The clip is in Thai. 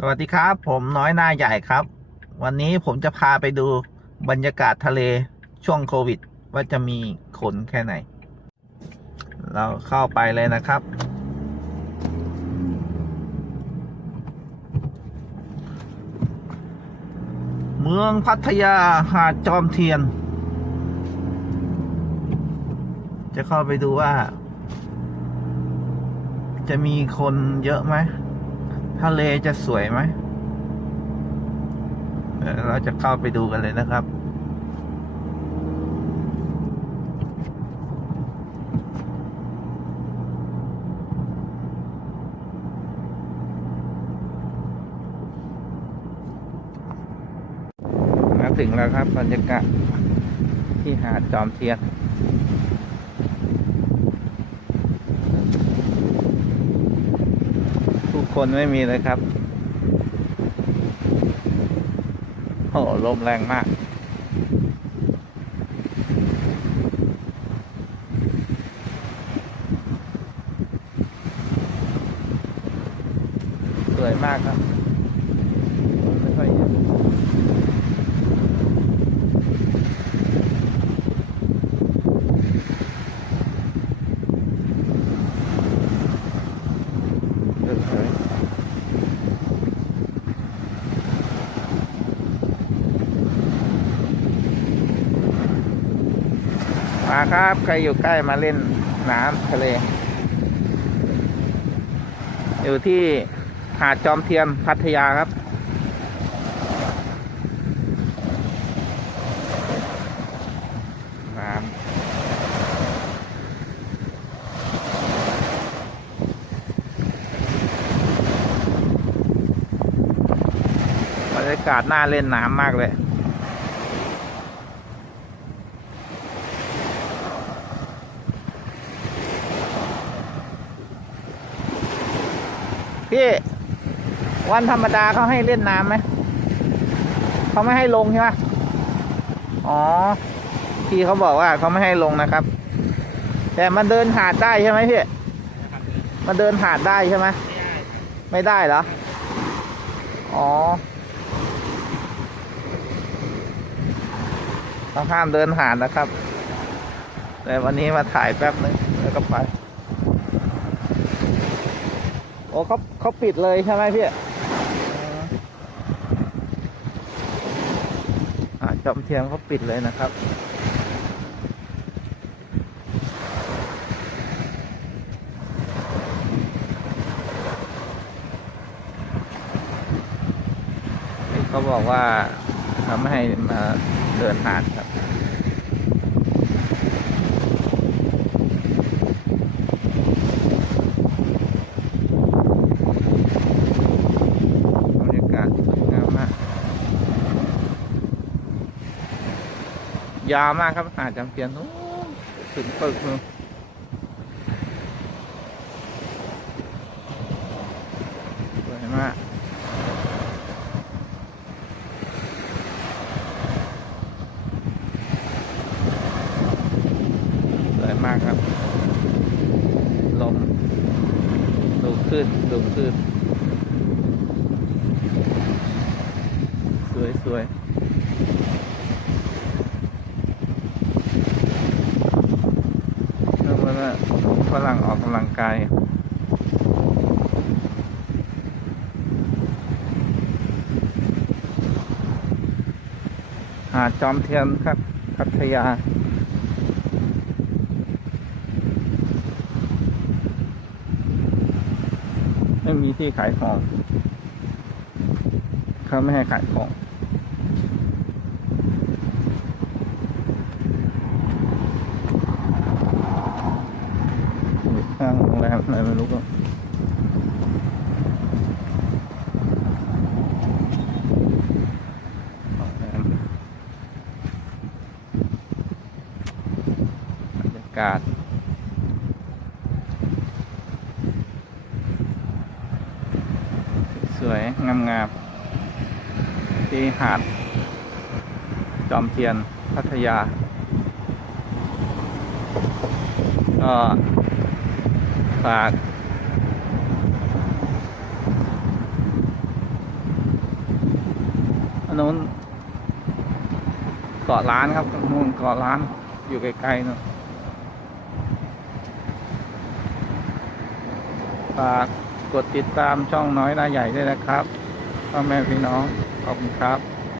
สวัสดีครับ ผมน้อยหน้าใหญ่ครับ วันนี้ผมจะพาไปดูบรรยากาศทะเลช่วงโควิด ว่าจะมีคนแค่ไหน เราเข้าไปเลยนะครับ เมืองพัทยาหาดจอมเทียน จะเข้าไปดูว่า จะมีคนเยอะไหม ทะเลจะสวยไหม เราจะเข้าไปดูกันเลยนะครับ มาถึงแล้วครับบรรยากาศที่หาดจอมเทียน ทุก คนไม่มีเลยครับโอ้ลมแรงมาก สวยมากครับไม่ค่อยเยอะสวยๆ มาครับ ใครอยู่ใกล้มาเล่นน้ำทะเล อยู่ที่หาดจอมเทียมพัทยาครับ น้ำบรรยากาศน่าเล่นน้ำมากเลย พี่วันธรรมดาเขาให้เล่นน้ำไหมเขาไม่ให้ลงใช่ไหมอ๋อ พี่เขาบอกว่าเขาไม่ให้ลงนะครับ แต่มันเดินหาดได้ใช่ไหมพี่มันเดินหาดได้ใช่ไหมไม่ได้เหรอ อ๋อต้องห้ามเดินหาดนะครับ แต่วันนี้มาถ่ายแป๊บนึงแล้วก็ไป อ้เขาเขาปิดเลยใช่ไหมพี่จอมเทียมเขาปิดเลยนะครับเขาบอกว่าเขาไม่ให้มาเดินหาดครับรรยากาศสวยงามมาก ยาวมากครับหาดจำเพียนถึงปึกนู้นสวยมากสวยมากครับ ลมดูขึ้นดูขึ้นสวยสวยแล้วมันฝ รั่งออกกำลังกายหาดจอมเทียนครับพัทยาไม่มีที่ขายของเขาไม่ให้ขายของ อยู่ข้างโรงแรมอะไรไม่รู้ก็บรรยากาศสวยงามงามที่หาด จอมเทียนพัทยา ก็ ฝากนู้นเกาะล้านครับนู่นเกาะล้านอยู่ไกลๆนู่นฝากกดติดตามช่องน้อยนาใหญ่ด้วยนะครับพ่อแม่พี่น้อง ขอบคุณครับ